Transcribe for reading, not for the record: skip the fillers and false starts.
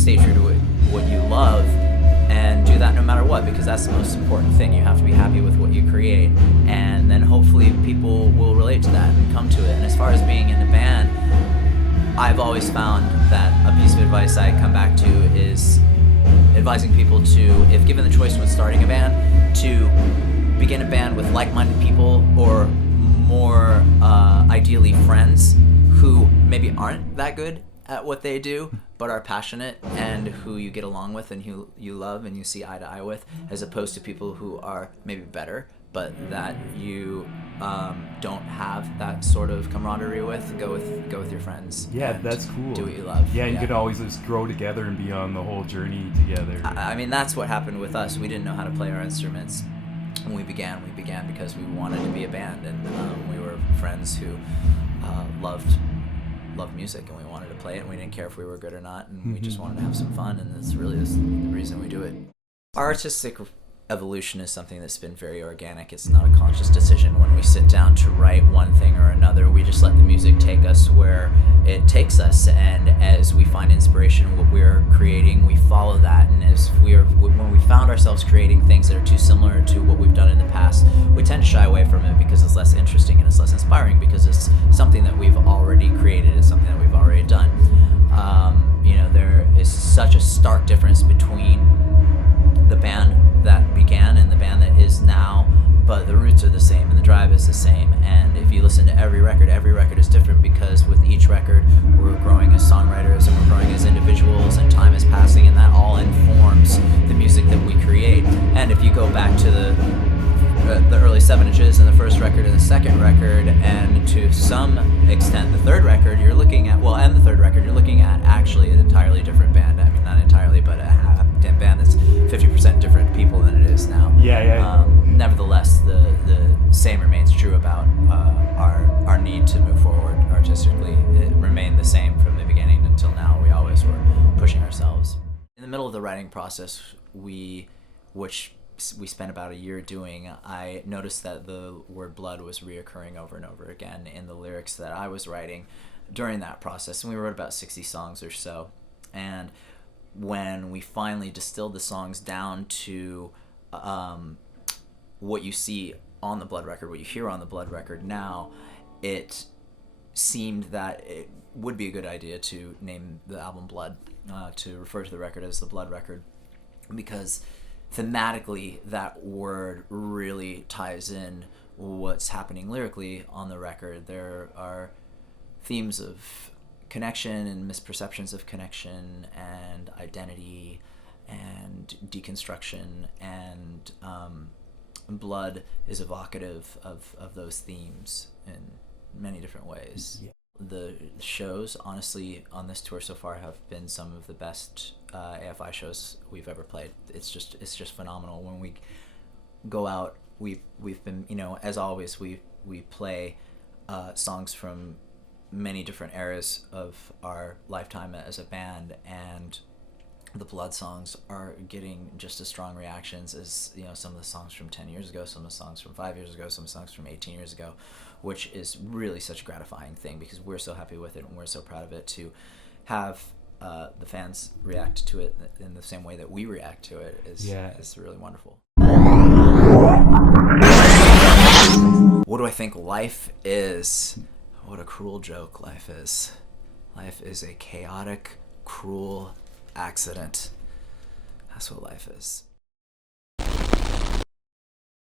stay true to what you love, and do that no matter what, because that's the most important thing. You have to be happy with what you create, and then hopefully people will relate to that and come to it. And as far as being in a band, I've always found that a piece of advice I come back to is advising people to, if given the choice when starting a band, to begin a band with like-minded people, or more ideally friends who maybe aren't that good at what they do but are passionate, and who you get along with and who you love and you see eye to eye with, as opposed to people who are maybe better but that you don't have that sort of camaraderie with. Go with your friends. Yeah, that's cool. Do what you love. Yeah, you could always just grow together and be on the whole journey together. I mean, that's what happened with us. We didn't know how to play our instruments when we began. We began because we wanted to be a band, and we were friends who loved music, and we wanted to play it, and we didn't care if we were good or not, and we just wanted to have some fun, and that's really the reason we do it. Our artistic evolution is something that's been very organic. It's not a conscious decision when we sit down to write one thing or another. We just let the music take us where it takes us, and as we find inspiration in what we're creating, we follow that. And when we found ourselves creating things that are too similar to what we've done in the past, we tend to shy away from it because it's less interesting and it's less inspiring, because it's something that we've already created, it's something that we've already done. There is such a stark difference between the band that began and the band that is now, but the roots are the same and the drive is the same. And if you listen to every record is different, because with each record we're growing as songwriters and we're growing as individuals, and time is passing, and that all informs the music that we create. And if you go back to the early 7-inches and the first record and the second record, and to some extent the third record, you're looking at actually an entirely different band. I mean, not entirely, but a band that's 50% different people than it is now. Yeah. Nevertheless, the same remains true about our need to move forward artistically. It remained the same from the beginning until now. We always were pushing ourselves. In the middle of the writing process, which we spent about a year doing, I noticed that the word blood was reoccurring over and over again in the lyrics that I was writing during that process. And we wrote about 60 songs or so. And when we finally distilled the songs down to what you see on the Blood record, what you hear on the Blood record now, it seemed that it would be a good idea to name the album Blood, to refer to the record as the Blood record, because thematically that word really ties in what's happening lyrically on the record. There are themes of connection and misperceptions of connection and identity and deconstruction, and blood is evocative of those themes in many different ways. Yeah. The shows, honestly, on this tour so far have been some of the best AFI shows we've ever played. It's just phenomenal. When we go out, we've been, as always, we play songs from many different eras of our lifetime as a band, and the Blood songs are getting just as strong reactions as some of the songs from 10 years ago, some of the songs from 5 years ago, some songs from 18 years ago, which is really such a gratifying thing, because we're so happy with it and we're so proud of it. To have the fans react to it in the same way that we react to it is really wonderful. What do I think life is? What a cruel joke life is. Life is a chaotic, cruel accident. That's what life is.